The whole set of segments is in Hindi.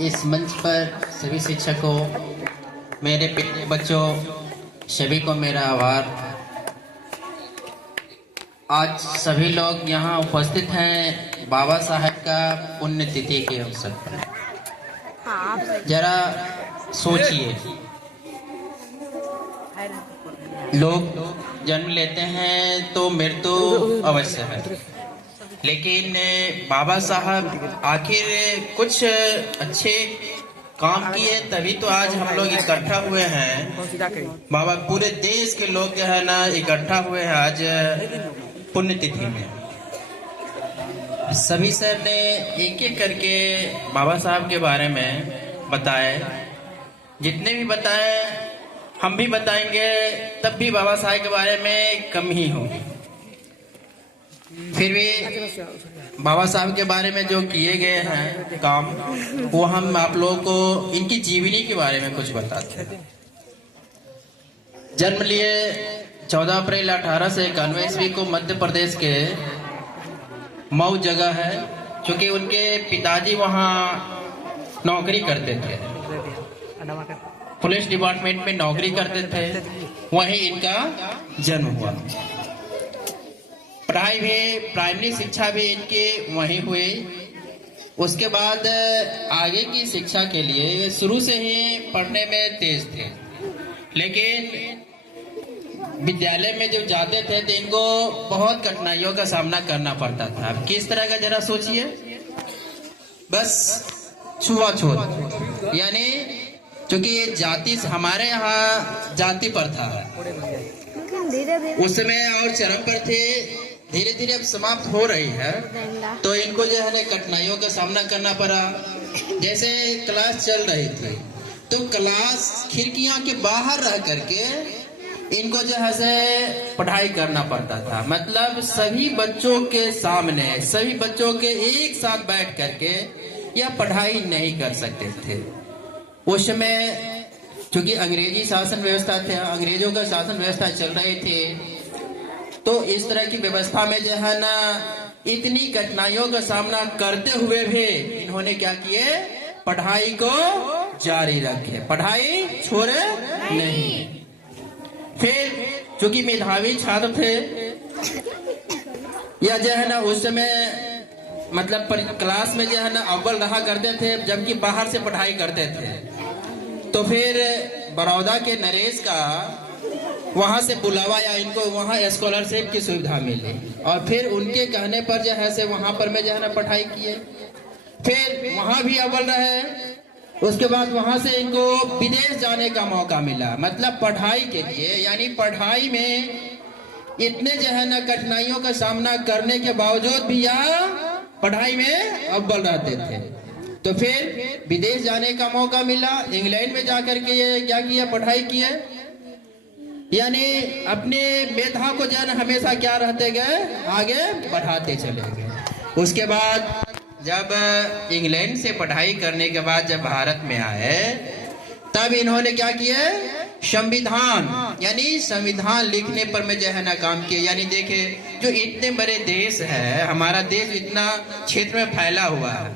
इस मंच पर सभी शिक्षकों, मेरे प्यारे बच्चों, सभी को मेरा आभार। आज सभी लोग यहाँ उपस्थित हैं बाबा साहब का पुण्यतिथि के अवसर पर। जरा सोचिए, लोग जन्म लेते हैं तो मृत्यु अवश्य है, लेकिन बाबा साहब आखिर कुछ अच्छे काम किए तभी तो आज हम लोग इकट्ठा हुए हैं। बाबा पूरे देश के लोग जो है ना इकट्ठा हुए हैं आज पुण्यतिथि में। सभी सर ने एक एक करके बाबा साहब के बारे में बताए, जितने भी बताए हम भी बताएंगे, तब भी बाबा साहब के बारे में कम ही होगी। फिर भी बाबा साहब के बारे में जो किए गए हैं काम, वो हम आप लोगों को इनकी जीवनी के बारे में कुछ बताते हैं। जन्म लिए 14 अप्रैल 1891 ईस्वी को मध्य प्रदेश के मऊ जगह है, क्योंकि उनके पिताजी वहाँ नौकरी करते थे, पुलिस डिपार्टमेंट में नौकरी करते थे, वहीं इनका जन्म हुआ। पढ़ाई भी, प्राइमरी शिक्षा भी इनके वहीं हुई। उसके बाद आगे की शिक्षा के लिए शुरू से ही पढ़ने में तेज थे, लेकिन विद्यालय में जब जाते थे तो इनको बहुत कठिनाइयों का सामना करना पड़ता था। अब किस तरह का जरा सोचिए, बस छुआछूत, यानी क्योंकि ये जाति हमारे यहाँ जाति प्रथा है, उस समय और चरम पर थे, धीरे धीरे अब समाप्त हो रही है, तो इनको जो है ना कठिनाइयों का सामना करना पड़ा। जैसे क्लास चल रही थी तो क्लास खिड़कियां के बाहर रह करके इनको जो है से पढ़ाई करना पड़ता था। मतलब सभी बच्चों के सामने, सभी बच्चों के एक साथ बैठ करके यह पढ़ाई नहीं कर सकते थे। उस समय चूंकि अंग्रेजी शासन व्यवस्था थे, अंग्रेजों का शासन व्यवस्था चल रही थी, तो इस तरह की व्यवस्था में जो है ना इतनी कठिनाइयों का सामना करते हुए भी इन्होंने क्या किए, पढ़ाई को जारी रखे, पढ़ाई छोड़े नहीं। फिर चूंकि मेधावी छात्र थे, या जो है ना उस समय मतलब क्लास में जो है ना अव्वल रहा करते थे, जबकि बाहर से पढ़ाई करते थे। तो फिर बड़ौदा के नरेश का वहां से बुलावा या इनको वहां स्कॉलरशिप की सुविधा मिली, और फिर उनके कहने पर जो है से वहां पर में जो है ना पढ़ाई किए। फिर वहां भी अव्वल रहे। उसके बाद वहां से इनको विदेश जाने का मौका मिला, मतलब पढ़ाई के लिए, यानी पढ़ाई में इतने जो है ना कठिनाइयों का सामना करने के बावजूद भी यहाँ पढ़ाई में अव्वल रहते थे। तो फिर विदेश जाने का मौका मिला, इंग्लैंड में जाकर के ये क्या किया, पढ़ाई किए, यानी अपने मेधा को जो है हमेशा क्या रहते गए, आगे बढ़ाते चले गए। उसके बाद जब इंग्लैंड से पढ़ाई करने के बाद जब भारत में आए, तब इन्होंने क्या किया, संविधान यानी संविधान लिखने पर में जो है ना काम किया। यानी देखे, जो इतने बड़े देश है, हमारा देश इतना क्षेत्र में फैला हुआ है,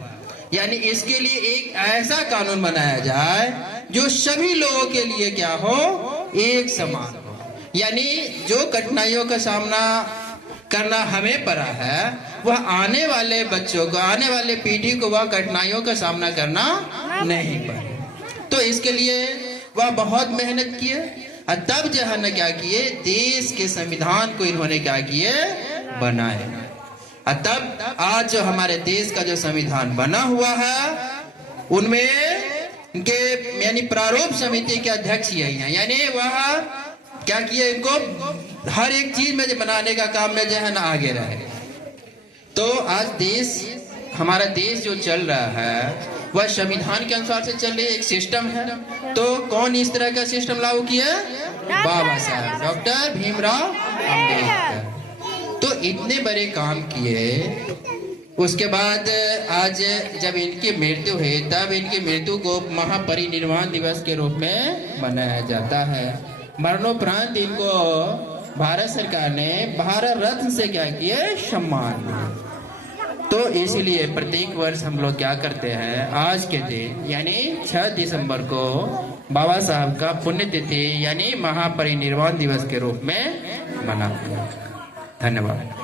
यानी इसके लिए एक ऐसा कानून बनाया जाए जो सभी लोगों के लिए क्या हो, एक समान हो। यानी जो कठिनाइयों का सामना करना हमें पड़ा है, वह आने वाले बच्चों को, आने वाले पीढ़ी को वह कठिनाइयों का सामना करना नहीं पड़े। तो इसके लिए वह बहुत मेहनत किए, और तब जो है ना क्या किए, देश के संविधान को इन्होंने क्या किए, बनाए। और तब आज जो हमारे देश का जो संविधान बना हुआ है, उनमें इनके यानी प्रारूप समिति के अध्यक्ष यही हैं, यानी वह क्या किए, इनको हर एक चीज में बनाने का काम में जो है ना आगे रहे। तो आज देश, हमारा देश जो चल रहा है वह संविधान के अनुसार से चल रही, एक सिस्टम है। तो कौन इस तरह का सिस्टम लागू किया, बाबा साहब डॉक्टर भीमराव अम्बेडकर। तो इतने बड़े काम किए। उसके बाद आज जब इनकी मृत्यु हुई, तब इनकी मृत्यु को महापरिनिर्वाण दिवस के रूप में मनाया जाता है। मरणोपरांत इनको भारत सरकार ने भारत रत्न से क्या किए, सम्मान दिया। तो इसीलिए प्रत्येक वर्ष हम लोग क्या करते हैं, आज के दिन यानी 6 दिसंबर को बाबा साहब का पुण्यतिथि यानी महापरिनिर्वाण दिवस के रूप में मनाते हैं। धन्यवाद।